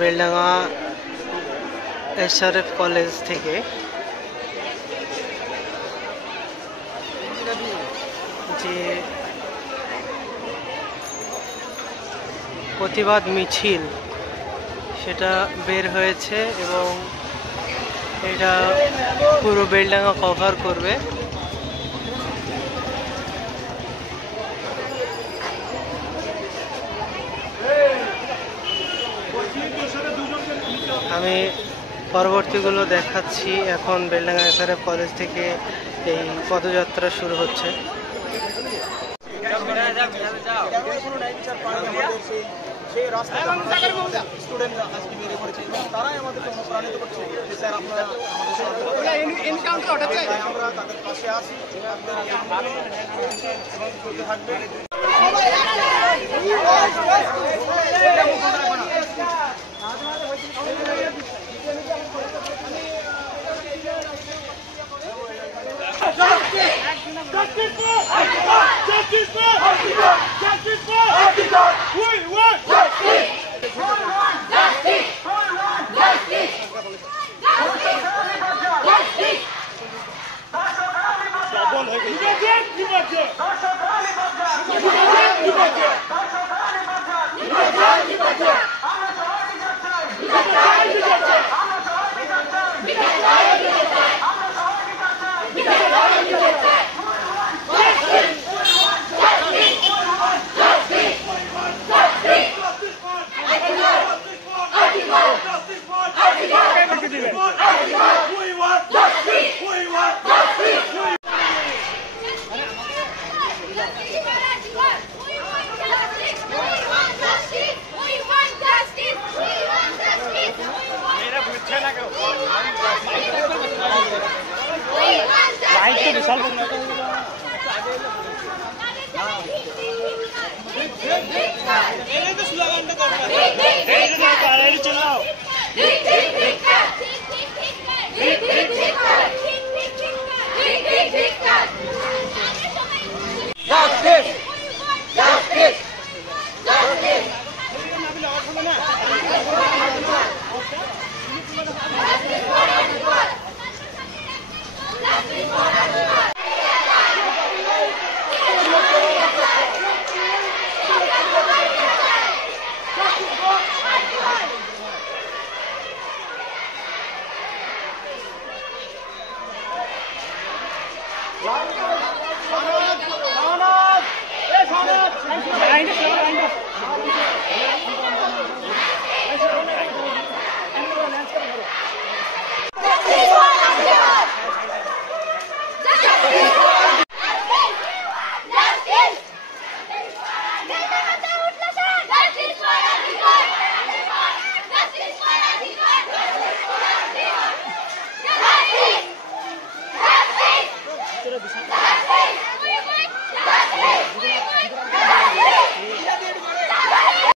Beldanga SRF college থেকে যে প্রতিবাদ মিছিল সেটা বের হয়েছে এবং এটা পুরো বেলডাঙ্গা কভার করবে। আমি পরবর্তীগুলো দেখাচ্ছি। এখন বেলডাঙ্গা SRF কলেজ থেকে এই পদযাত্রা শুরু হচ্ছে। সেই রাস্তা স্টুডেন্টরা আজকে বেরিয়ে পড়েছে এবং তারাই আমাদেরকে অনুপ্রাণিত করছে যে স্যার আপনারা আমরা তাদের পাশে আছি, এবং চলতে থাকবে। Justice!